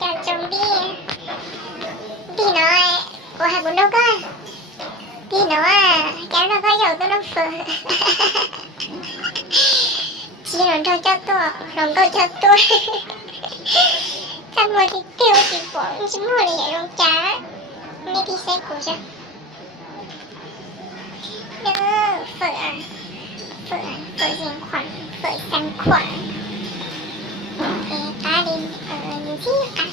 chào chồng đi. Đi nói ủa hai bún đâu cơ. Đi nói cháu nó có dầu tôi nó phở. Chị nó cho tôi, nó cho tôi. Sao mà thì tiêu chị bỏ chứ mua này vậy không chả. Mấy đi xe của chứ. Đó, phở riêng khoản, phở sang khoản. Ta đi những gì cả.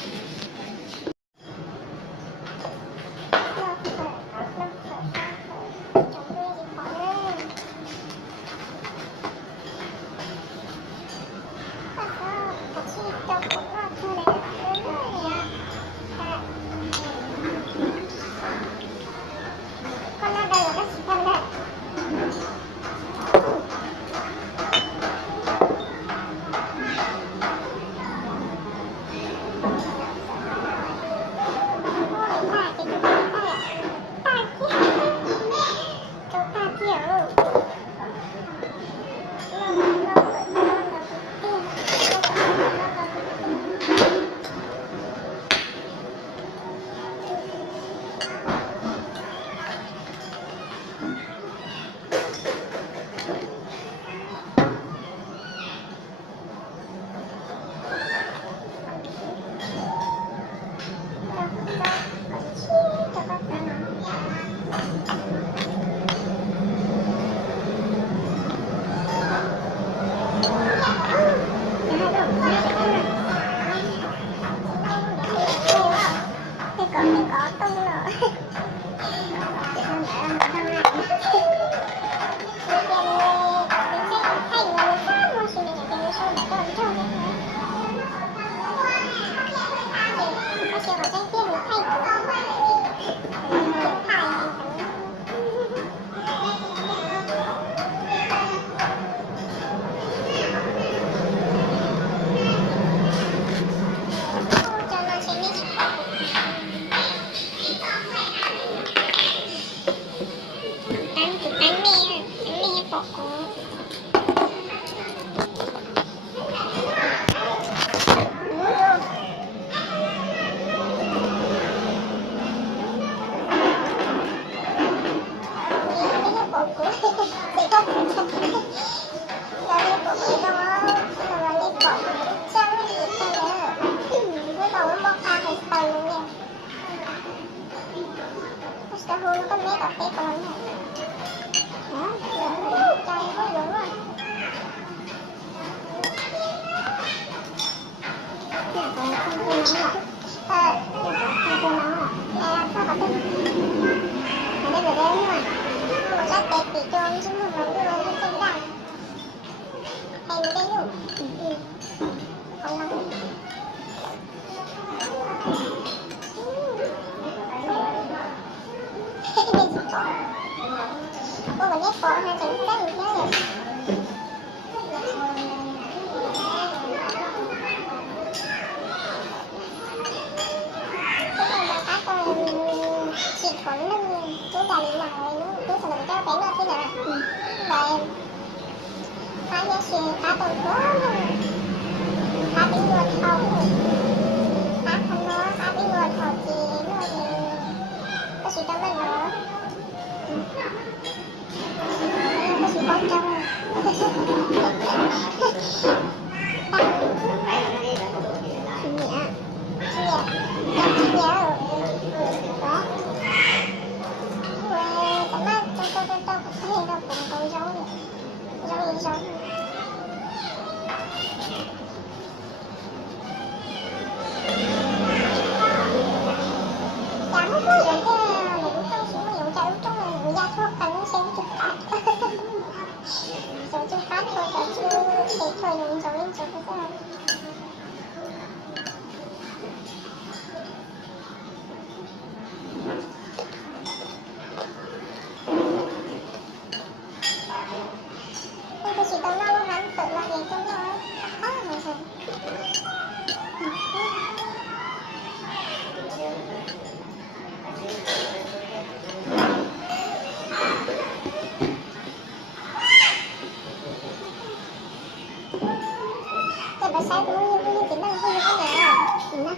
sai cũng như thế như thế nào? Gì đó?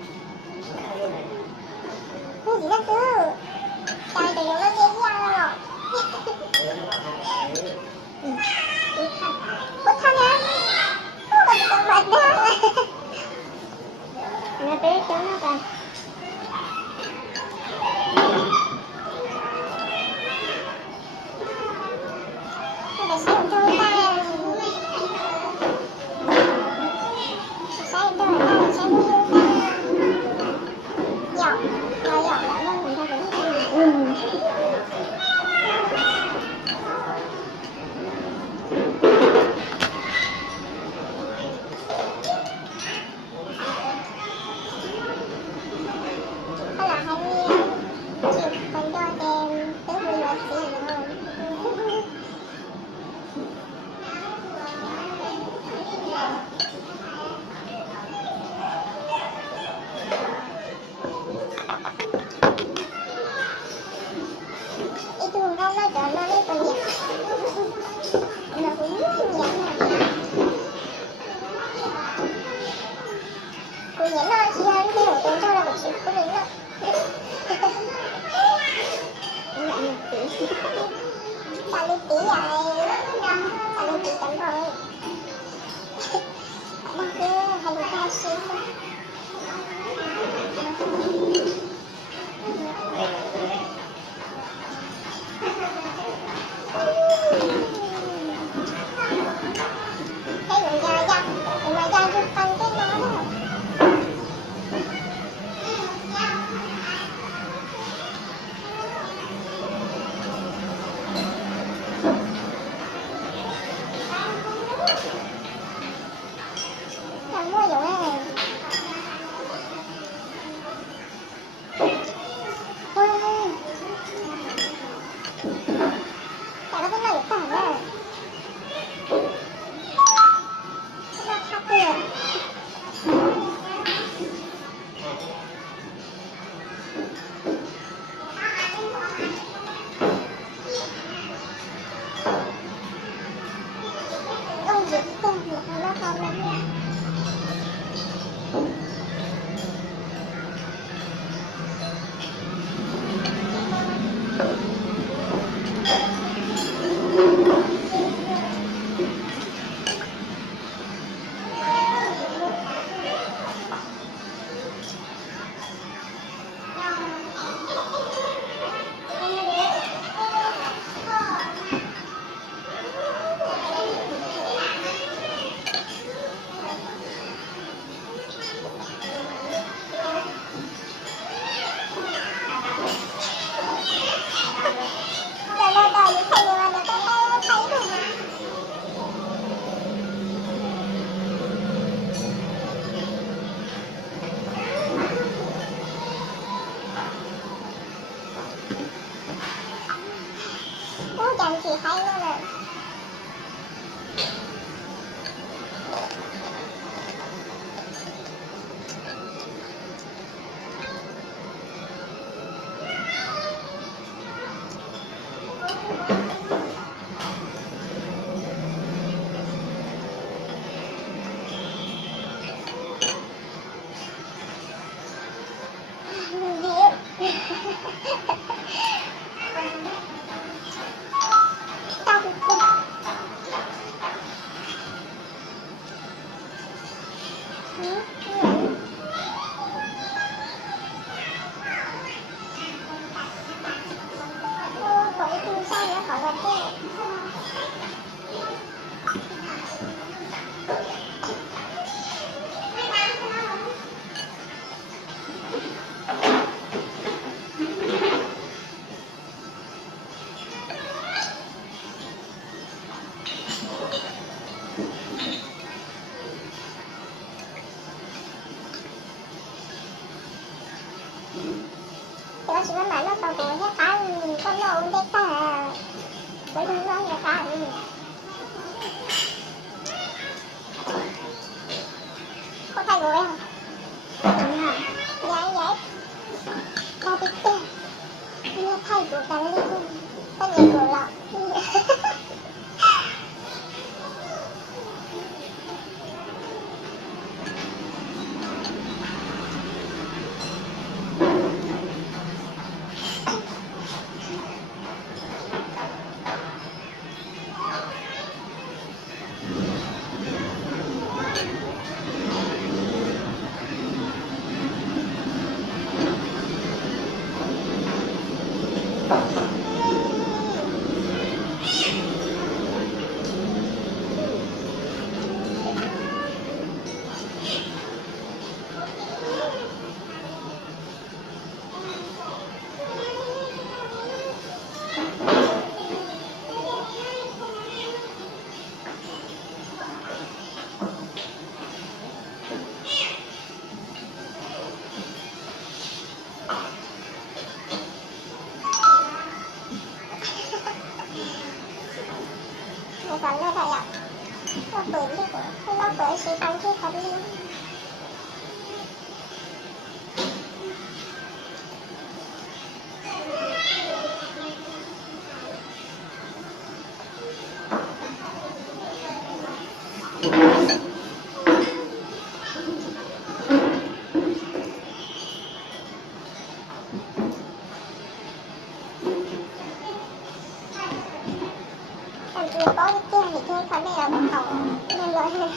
Cái gì đó cứ trời trời nó dễ dàng rồi. Hút thôi nha. Hút mệt đó. Nó biết chúng nó coi. Nó sẽ không cho ta. Itu không nói chuyện nó lấy con nhạc. Nó cũng nhạc này. Cô nhạc nó chỉ hơn khi mà tôi cho ra một sự của mình đó. Nhạc nhạc tỷ. Ta lấy tỷ vậy. Ta lấy tỷ tầm rồi. Nó cứ hành ca xíu thôi. Thấy người già nhưng mà già giúp con cái nó đó. Đang mua dụng á. Ôi ơi. Tại có tính là được tảng á. Nó khắc kìa. Ôi giật con nó không lắm nha. Chẳng chỉ thấy luôn rồi. Cuman mana tokonya kan kalau udah tak berulang ya kan. Có thay đổi không? Dạ. Dạ vậy. Có biếtទេ. Nghe thay đổi cả lên luôn. Có nhiều đổi lắm. ก็เปิดดีกว่าให้เราเปิดสีฟันที่เขาเลี้ยงตัวก็เตี้ยนิดนึงเขาไม่เอาเขาไม่ร้อยเลย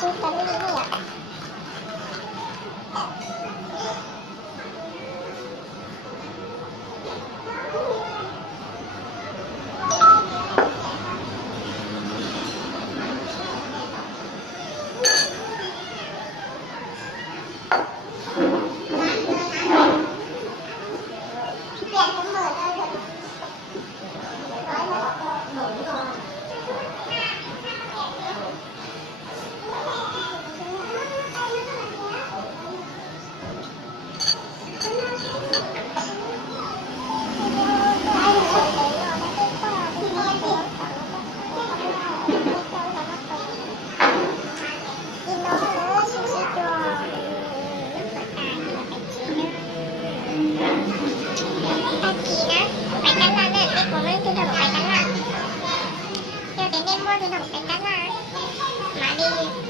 จุดกันไม่ดีเลยอ่ะĐi